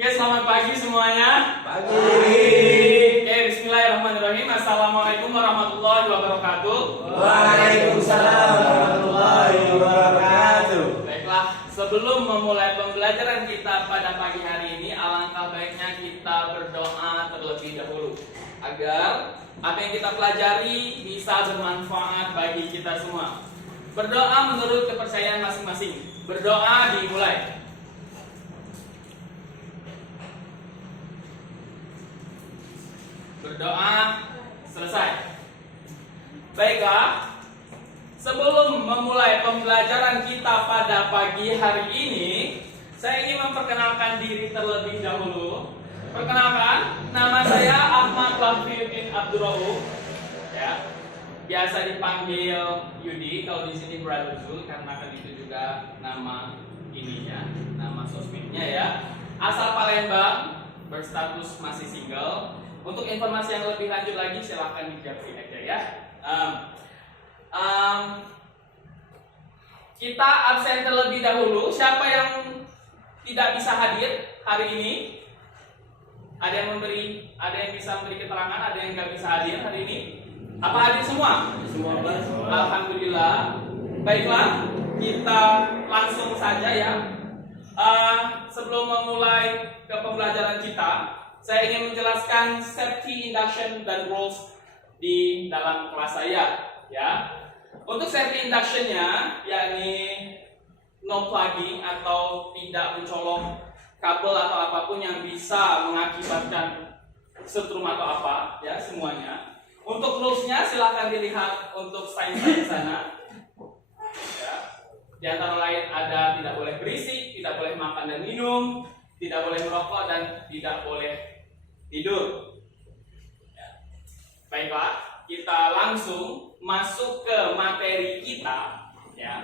Oke, selamat pagi semuanya. Pagi. Oke, bismillahirrahmanirrahim. Assalamualaikum warahmatullahi wabarakatuh. Waalaikumsalam warahmatullahi wabarakatuh. Baiklah, sebelum memulai pembelajaran kita pada pagi hari ini, alangkah baiknya kita berdoa terlebih dahulu agar apa yang kita pelajari bisa bermanfaat bagi kita semua. Berdoa menurut kepercayaan masing-masing. Berdoa dimulai. Berdoa selesai. Baiklah, sebelum memulai pembelajaran kita pada pagi hari ini, saya ingin memperkenalkan diri terlebih dahulu. Perkenalkan, nama saya Ahmad Wahfi bin Abdurrauf. Ya, biasa dipanggil Yudi. Kalau di sini Brother Zul, karena kan itu juga nama ininya, nama sosmednya ya. Asal Palembang, berstatus masih single. Untuk informasi yang lebih lanjut lagi silahkan dijawab aja ya. Kita absen terlebih dahulu. Siapa yang tidak bisa hadir hari ini? Ada yang bisa memberi keterangan, ada yang nggak bisa hadir hari ini? Apa hadir semua? Semua. Alhamdulillah. Baiklah, kita langsung saja ya. Sebelum memulai ke pembelajaran kita, saya ingin menjelaskan safety induction dan rules di dalam kelas saya ya. Untuk safety inductionnya, yakni no plugging atau tidak mencolok kabel atau apapun yang bisa mengakibatkan setrum atau apa ya, semuanya. Untuk rulesnya silahkan dilihat untuk sign di sana ya. Di antara lain ada tidak boleh berisik, tidak boleh makan dan minum, tidak boleh merokok, dan tidak boleh tidur ya. Baiklah, kita langsung masuk ke materi kita ya.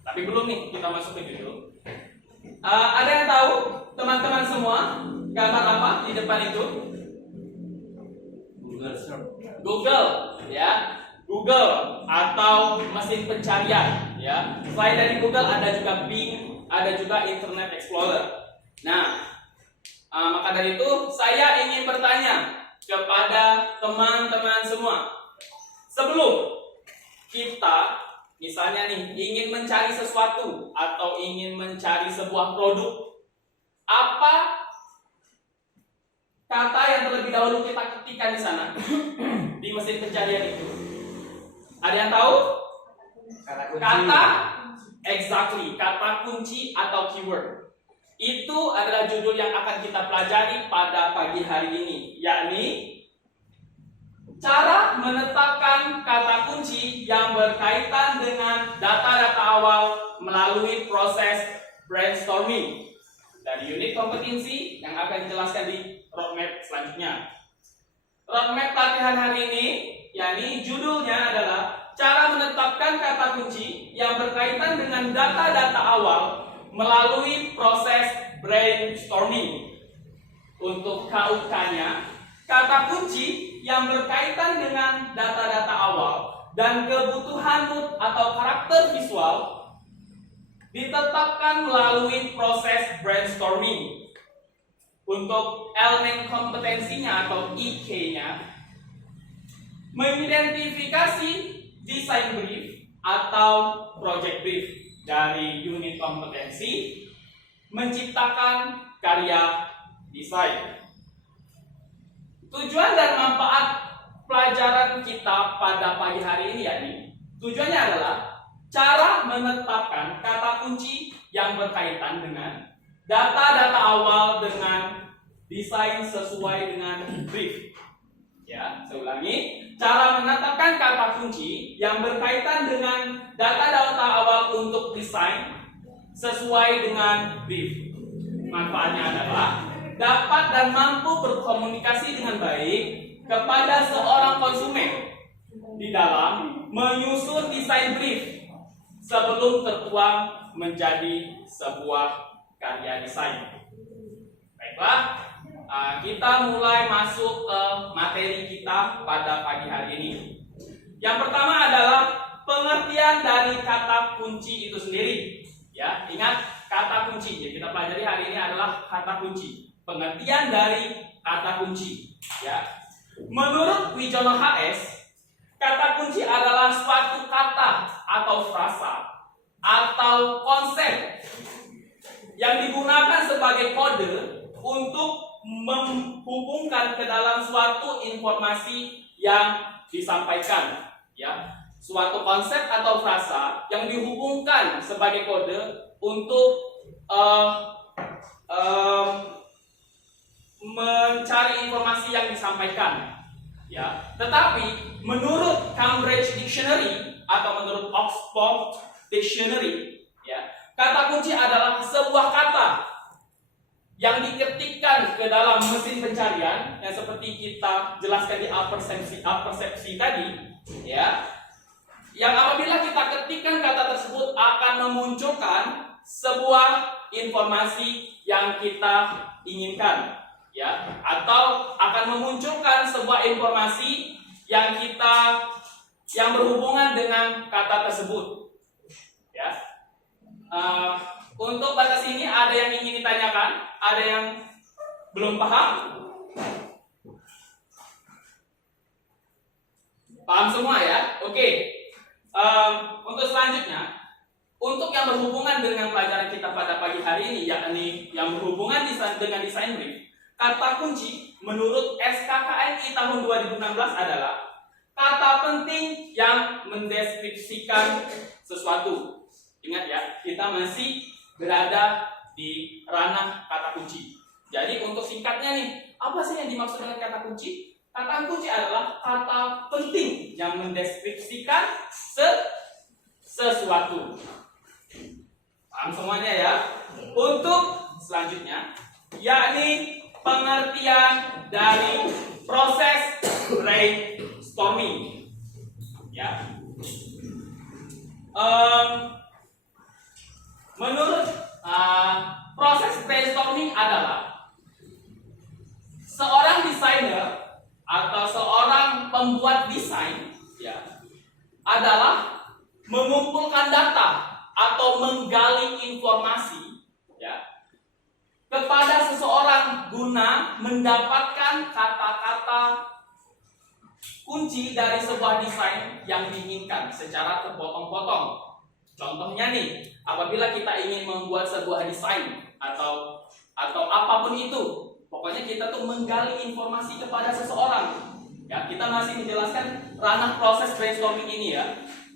Tapi belum nih kita masuk ke judul. Ada yang tahu teman-teman semua gambar apa di depan itu? Google ya. Google atau mesin pencarian ya. Selain dari Google ada juga Bing, ada juga Internet Explorer. Nah, maka dari itu saya ingin bertanya kepada teman-teman semua. Sebelum kita misalnya nih ingin mencari sesuatu atau ingin mencari sebuah produk, apa kata yang terlebih dahulu kita ketikkan di sana di mesin pencarian itu? Ada yang tahu? Kata exactly, kata kunci atau keyword. Itu adalah judul yang akan kita pelajari pada pagi hari ini, yakni cara menetapkan kata kunci yang berkaitan dengan data-data awal melalui proses brainstorming dari unit kompetensi yang akan dijelaskan di roadmap selanjutnya. Roadmap latihan hari ini, yakni judulnya adalah cara menetapkan kata kunci yang berkaitan dengan data-data awal melalui proses brainstorming. Untuk KUK-nya, kata kunci yang berkaitan dengan data-data awal dan kebutuhan mood atau karakter visual ditetapkan melalui proses brainstorming. Untuk elemen kompetensinya atau IK-nya, mengidentifikasi design brief atau project brief dari unit kompetensi, menciptakan karya desain. Tujuan dan manfaat pelajaran kita pada pagi hari ini yakni tujuannya adalah cara menetapkan kata kunci yang berkaitan dengan data-data awal dengan desain sesuai dengan brief. Ya, saya ulangi. Cara menetapkan kata kunci yang berkaitan dengan data-data awal untuk desain sesuai dengan brief. Manfaatnya adalah dapat dan mampu berkomunikasi dengan baik kepada seorang konsumen di dalam menyusun desain brief sebelum tertuang menjadi sebuah karya desain. Baiklah, kita mulai masuk ke materi kita pada pagi hari ini. Yang pertama adalah pengertian dari kata kunci itu sendiri. Ya, ingat kata kunci. Yang kita pelajari hari ini adalah kata kunci. Pengertian dari kata kunci. Ya. Menurut Wijono HS, kata kunci adalah suatu kata atau frasa atau konsep yang digunakan sebagai kode untuk menghubungkan ke dalam suatu informasi yang disampaikan. Ya. Suatu konsep atau frasa yang dihubungkan sebagai kode untuk mencari informasi yang disampaikan, ya. Tetapi menurut Cambridge Dictionary atau menurut Oxford Dictionary, ya, kata kunci adalah sebuah kata yang diketikkan ke dalam mesin pencarian yang seperti kita jelaskan di apersepsi tadi, ya. Yang apabila kita ketikkan kata tersebut akan memunculkan sebuah informasi yang kita inginkan, ya, atau akan memunculkan sebuah informasi yang berhubungan dengan kata tersebut, ya. Untuk batas ini ada yang ingin ditanyakan, ada yang belum paham? Paham semua ya? Oke. Untuk selanjutnya, untuk yang berhubungan dengan pelajaran kita pada pagi hari ini, yakni yang berhubungan dengan desain brief, kata kunci menurut SKKNI tahun 2016 adalah kata penting yang mendeskripsikan sesuatu. Ingat ya, kita masih berada di ranah kata kunci. Jadi untuk singkatnya nih, apa sih yang dimaksud dengan kata kunci? Kata kunci adalah kata penting yang mendeskripsikan sesuatu. Paham semuanya ya? Untuk selanjutnya, yakni pengertian dari proses brainstorming. Ya. Menurut proses brainstorming adalah seorang desainer atau seorang pembuat desain, ya, adalah mengumpulkan data atau menggali informasi, ya, kepada seseorang guna mendapatkan kata-kata kunci dari sebuah desain yang diinginkan secara terpotong-potong. Contohnya nih, apabila kita ingin membuat sebuah desain atau apapun itu, pokoknya kita tuh menggali informasi kepada seseorang. Ya, kita masih menjelaskan ranah proses brainstorming ini ya.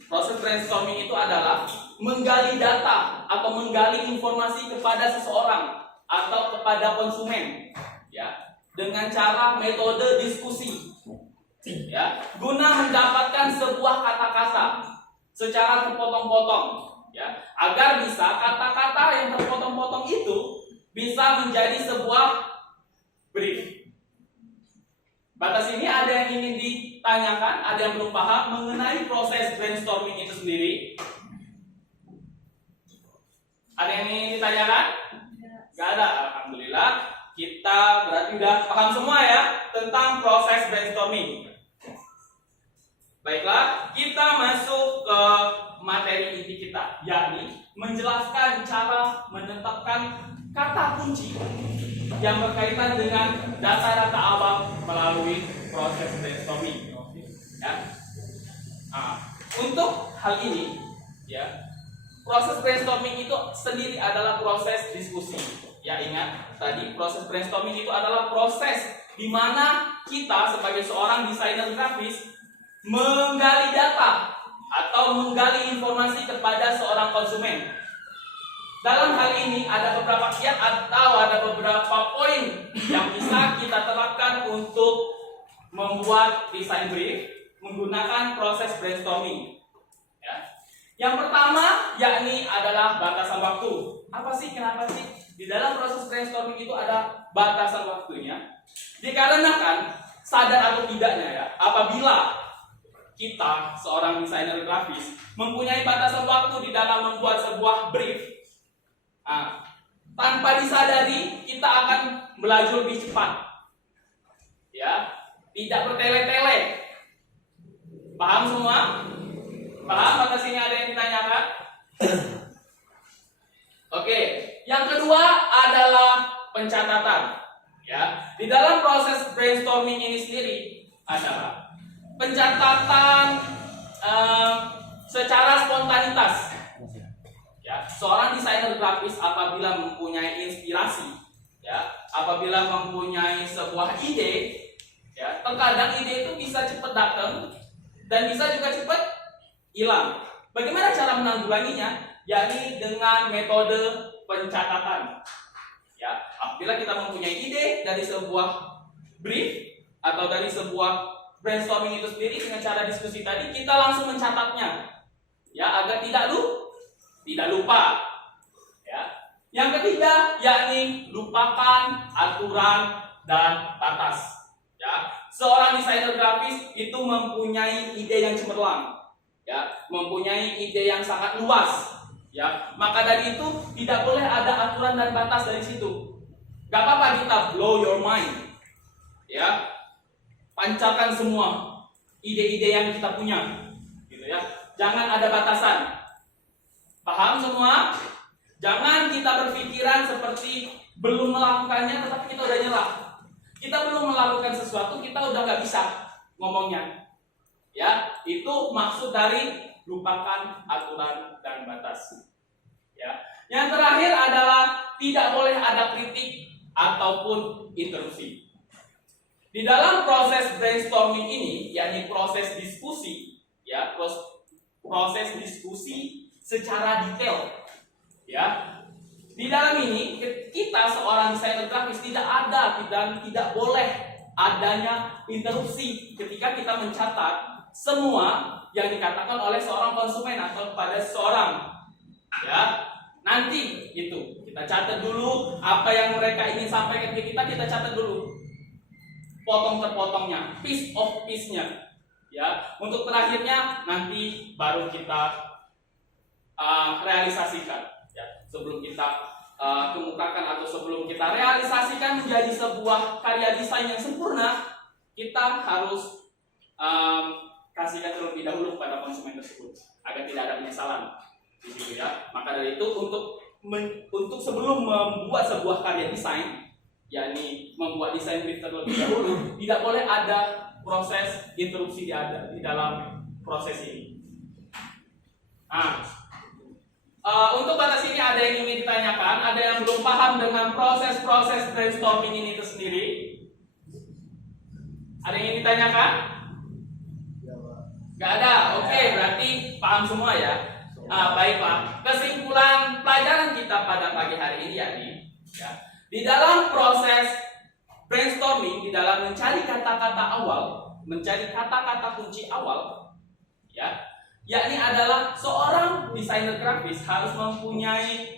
Proses brainstorming itu adalah menggali data atau menggali informasi kepada seseorang atau kepada konsumen, ya, dengan cara metode diskusi, ya, guna mendapatkan sebuah kata-kata secara terpotong-potong, ya, agar bisa kata-kata yang terpotong-potong itu bisa menjadi sebuah brief. Batas ini ada yang ingin ditanyakan, ada yang belum paham mengenai proses brainstorming itu sendiri? Ada yang ingin ditanyakan? Gak ada, alhamdulillah. Kita berarti udah paham semua ya tentang proses brainstorming. Baiklah, kita masuk ke materi inti kita, yakni menjelaskan cara menetapkan kata kunci yang berkaitan dengan data-data awal melalui proses brainstorming. Ya. Untuk hal ini, ya, proses brainstorming itu sendiri adalah proses diskusi. Ya, ingat tadi proses brainstorming itu adalah proses di mana kita sebagai seorang desainer grafis menggali data atau menggali informasi kepada seorang konsumen. Dalam hal ini ada beberapa kiat atau ada beberapa poin yang bisa kita terapkan untuk membuat desain brief menggunakan proses brainstorming. Ya. Yang pertama yakni adalah batasan waktu. Apa sih, kenapa sih di dalam proses brainstorming itu ada batasan waktunya? Dikarenakan sadar atau tidaknya ya, apabila kita seorang desainer grafis mempunyai batasan waktu di dalam membuat sebuah brief, tanpa disadari kita akan melaju lebih cepat, ya, tidak bertele-tele. Paham semua? Paham? Batas ini ada yang ditanyakan? Oke, yang kedua adalah pencatatan. Ya, di dalam proses brainstorming ini sendiri adalah pencatatan secara spontanitas. Ya, seorang desainer grafis apabila mempunyai inspirasi, ya, apabila mempunyai sebuah ide, ya, terkadang ide itu bisa cepat datang dan bisa juga cepat hilang. Bagaimana cara menanggulanginya? Yakni dengan metode pencatatan. Ya, apabila kita mempunyai ide dari sebuah brief atau dari sebuah brainstorming itu sendiri dengan cara diskusi tadi, kita langsung mencatatnya, ya, agar tidak lupa. Ya. Yang ketiga, yakni lupakan aturan dan batas. Ya, seorang desainer grafis itu mempunyai ide yang cemerlang, ya, mempunyai ide yang sangat luas. Ya, maka dari itu tidak boleh ada aturan dan batas dari situ. Gak apa-apa kita blow your mind, ya, pancarkan semua ide-ide yang kita punya, gitu ya. Jangan ada batasan. Paham semua? Jangan kita berpikiran seperti belum melakukannya, tetapi kita udah nyerah. Kita belum melakukan sesuatu, kita udah nggak bisa ngomongnya. Ya, itu maksud dari lupakan aturan dan batas. Ya. Yang terakhir adalah tidak boleh ada kritik ataupun interupsi. Di dalam proses brainstorming ini, yakni proses diskusi, ya, proses diskusi secara detail. Ya. Di dalam ini kita seorang desainer grafis tidak ada dan tidak boleh adanya interupsi ketika kita mencatat semua yang dikatakan oleh seorang konsumen atau kepada seorang, ya, nanti itu kita catat dulu apa yang mereka ingin sampaikan ke kita catat dulu potong terpotongnya, piece of piece-nya, ya. Untuk terakhirnya nanti baru kita realisasikan, ya. Sebelum kita kemukakan atau sebelum kita realisasikan menjadi sebuah karya desain yang sempurna, kita harus kasihkan terlebih dahulu kepada konsumen tersebut agar tidak ada penyesalan di situ, ya. Maka dari itu untuk sebelum membuat sebuah karya desain, yakni membuat desain brief terlebih dahulu, tidak boleh ada proses interupsi di dalam proses ini. Nah, untuk batas ini ada yang ingin ditanyakan, ada yang belum paham dengan proses-proses brainstorming ini itu sendiri? Ada yang ingin ditanyakan? Gak ada, oke, berarti paham semua ya. Baiklah, kesimpulan pelajaran kita pada pagi hari ini yakni, ya, di dalam proses brainstorming, di dalam mencari kata-kata awal, mencari kata-kata kunci awal, ya, yakni adalah seorang desainer grafis harus mempunyai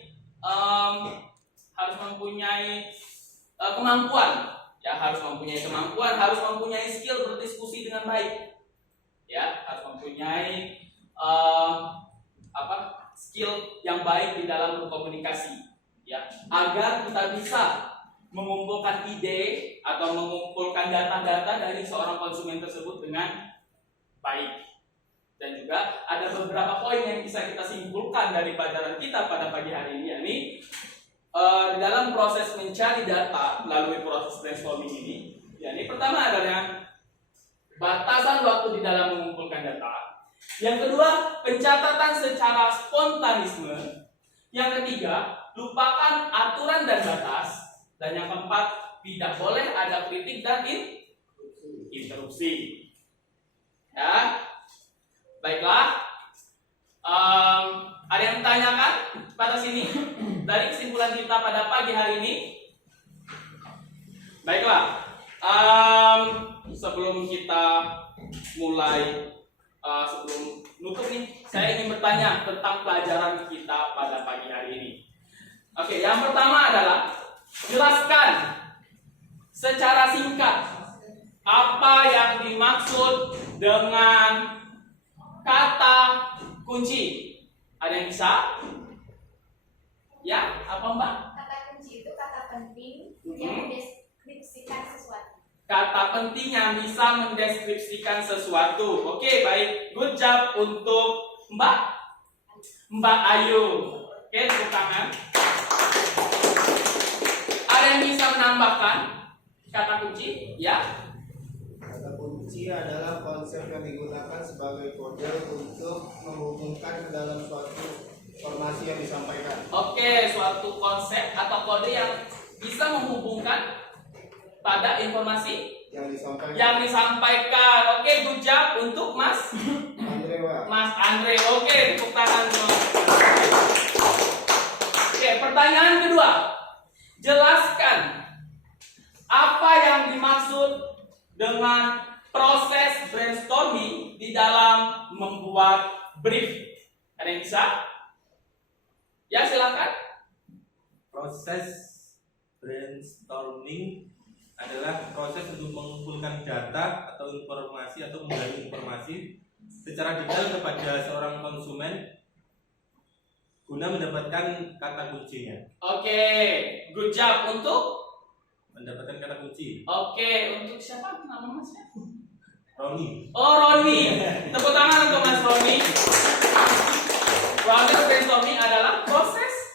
kemampuan, ya, harus mempunyai skill berdiskusi dengan baik. Ya, harus mempunyai skill yang baik di dalam berkomunikasi, ya, agar kita bisa mengumpulkan ide atau mengumpulkan data-data dari seorang konsumen tersebut dengan baik. Dan juga ada beberapa poin yang bisa kita simpulkan dari pelajaran kita pada pagi hari ini, yakni di dalam proses mencari data melalui proses brainstorming ini, yakni pertama adalah batasan waktu di dalam mengumpulkan data. Yang kedua, pencatatan secara spontanisme. Yang ketiga, lupakan aturan dan batas. Dan yang keempat, tidak boleh ada kritik dan interupsi. Ya, baiklah. Ada yang menanyakan pada sini dari kesimpulan kita pada pagi hari ini? Baiklah. Sebelum kita mulai, sebelum nutup nih, saya ingin bertanya tentang pelajaran kita pada pagi hari ini. Oke, yang pertama adalah jelaskan secara singkat apa yang dimaksud dengan kata kunci. Ada yang bisa? Ya, apa Mbak? Kata kunci itu kata penting yang mendeskripsikan sesuatu. Kata penting yang bisa mendeskripsikan sesuatu. Oke, baik. Good job untuk Mbak Ayu. Oke, tepuk tangan. yang bisa menambahkan kata kunci? Ya. Kata kunci adalah konsep yang digunakan sebagai kode untuk menghubungkan ke dalam suatu informasi yang disampaikan. Oke, suatu konsep atau kode yang bisa menghubungkan pada informasi yang disampaikan. Oke, good job untuk Mas Andre, Pak. Mas Andre. Oke, tepuk tangan dong. Oke, pertanyaan kedua. Jelaskan apa yang dimaksud dengan proses brainstorming di dalam membuat brief. Ada yang bisa? Ya, silakan. Proses brainstorming adalah proses untuk mengumpulkan data atau informasi atau menggali informasi secara detail kepada seorang konsumen guna mendapatkan kata kuncinya. Oke, good job untuk Mendapatkan kata kunci. Oke, untuk siapa nama Masnya? Roni. Oh, Roni. Tepuk tangan untuk Mas Roni. Proses brainstorming adalah proses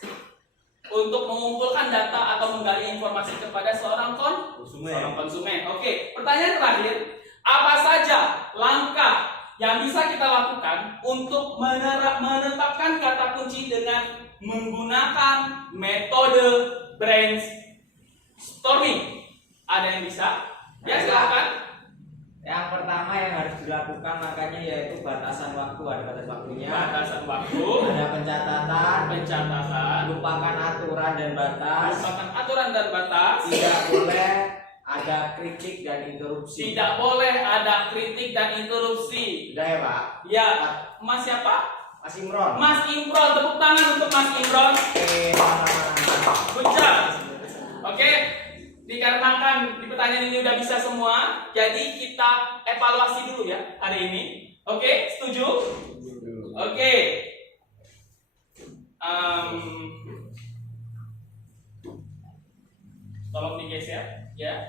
untuk mengumpulkan data atau menggali informasi kepada seorang konsumen. Oke, pertanyaan terakhir, apa saja langkah yang bisa kita lakukan untuk menetapkan kata kunci dengan menggunakan metode brainstorming? Ada yang bisa? Ya, silakan. Yang pertama yang harus dilakukan makanya yaitu batasan waktu, ada batas waktunya. Batasan waktu, Ada pencatatan, lupakan aturan dan batas. lupakan aturan dan batas. Tidak boleh ada kritik dan interupsi. Tidak boleh ada kritik dan interupsi. Sudah ya Pak? Ya, Mas siapa? Mas Imron. Mas Imron, tepuk tangan untuk Mas Imron. Oke, teman-teman. Good job. Oke, dikarenakan di pertanyaan ini udah bisa semua, jadi kita evaluasi dulu ya hari ini. Oke, setuju? Oke. Tolong digeser, ya.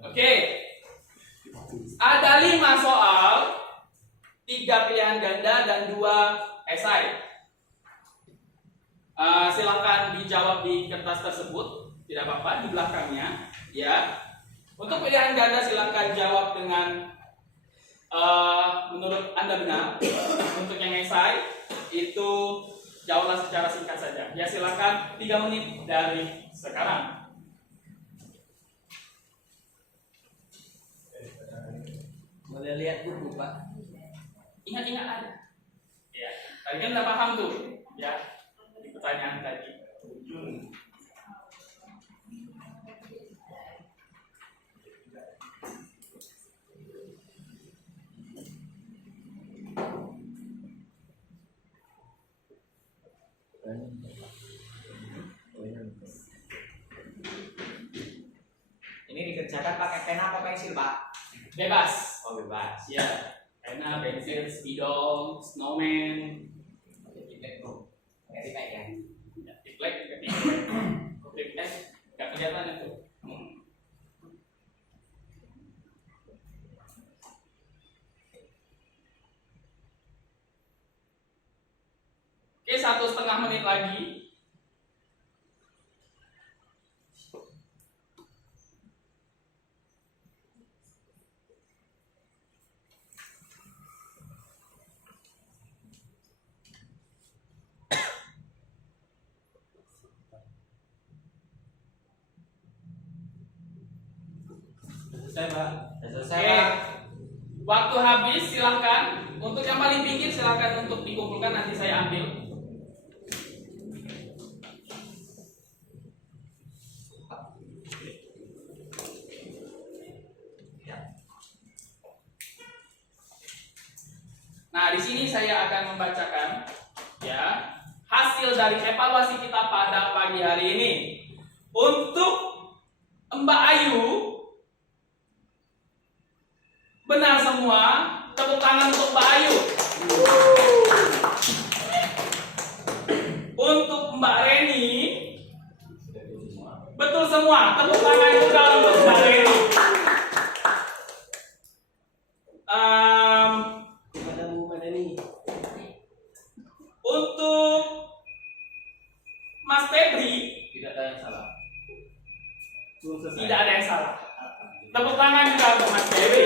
Oke. Ada 5 soal, 3 pilihan ganda dan 2 esai. Silakan dijawab di kertas tersebut, tidak apa-apa di belakangnya, ya. Untuk pilihan ganda silakan jawab dengan menurut Anda benar. Untuk yang esai itu jawablah secara singkat saja. Ya, silakan 3 menit dari sekarang. Boleh lihat buku Pak? Ingat-ingat aja. Ya, tadi kan udah paham tuh, ya, di pertanyaan tadi. Ini dikerjakan pakai pena apa pensil Pak? Bebas. Oh bebas. Ya, pena, pensil, spidol, snowman, Tipe bro. Tipe ya. tiplek, tiplek, nggak kelihatan itu. Oke, 1,5 menit lagi. Selesai Pak. Sudah selesai Oke. Pak. Waktu habis, silahkan. Untuk yang paling pinggir silahkan untuk dikumpulkan, nanti saya ambil. Nah, di sini saya akan membacakan ya hasil dari evaluasi kita pada pagi hari ini. Untuk Mbak Ayu benar semua. Tepuk tangan untuk Mbak Ayu. Untuk Mbak Reni betul semua. Tepuk tangan juga untuk Mbak Reni. Kepada Bu Madani. Untuk Mas Febri Tidak ada yang salah. tidak ada yang salah. Tepuk tangan juga untuk Mas Febri.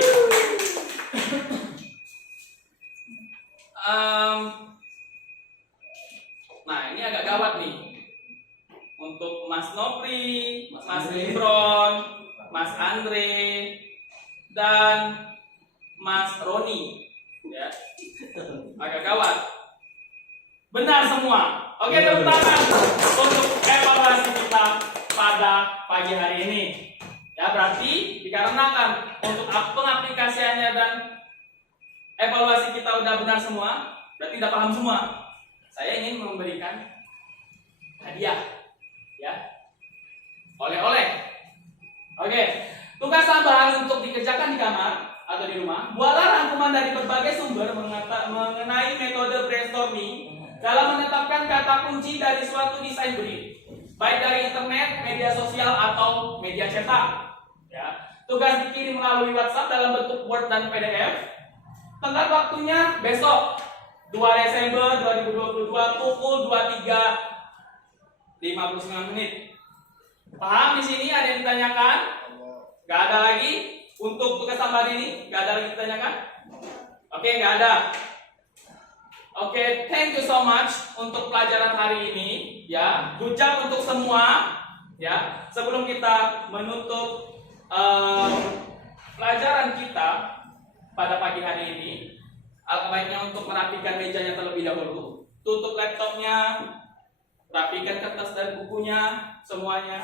Nah, ini agak gawat nih. Untuk Mas Nopri, Mas Libron, Mas Andre, dan Mas Roni, ya, agak gawat. Benar semua. Oke, tepuk tangan untuk evaluasi kita pada pagi hari ini. Ya, berarti dikarenakan untuk pengaplikasiannya dan evaluasi kita udah benar semua, berarti udah paham semua. Saya ingin memberikan hadiah, ya, oleh-oleh. Oke, tugas tambahan untuk dikerjakan di kamar atau di rumah. Buatlah rangkuman dari berbagai sumber mengenai metode brainstorming dalam menetapkan kata kunci dari suatu desain brief, baik dari internet, media sosial atau media cetak. Ya, tugas dikirim melalui WhatsApp dalam bentuk Word dan PDF. Tenggat waktunya besok 2 Desember 2022 pukul 23.59 menit. Paham di sini? Ada yang ditanyakan? Gak ada lagi untuk tugas tambahan ini? Gak ada lagi ditanyakan? Oke, gak ada. Oke, thank you so much untuk pelajaran hari ini. Ya, good job untuk semua. Ya, sebelum kita menutup pelajaran kita pada pagi hari ini, alangkah baiknya untuk merapikan mejanya terlebih dahulu. Tutup laptopnya, rapikan kertas dan bukunya, semuanya.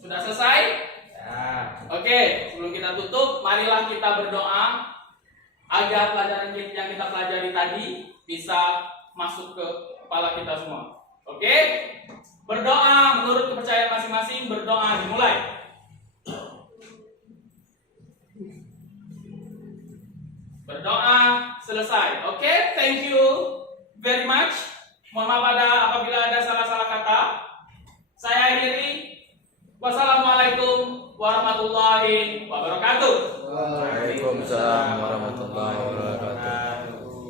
Sudah selesai? Ya. Oke, sebelum kita tutup, marilah kita berdoa agar pelajaran yang kita pelajari tadi bisa masuk ke kepala kita semua. Oke? Berdoa menurut kepercayaan masing-masing, berdoa dimulai. Berdoa selesai. Oke, thank you very much. Mohon maaf apabila ada salah-salah kata. Saya akhiri. Wassalamualaikum warahmatullahi wabarakatuh. Waalaikumsalam warahmatullahi wabarakatuh.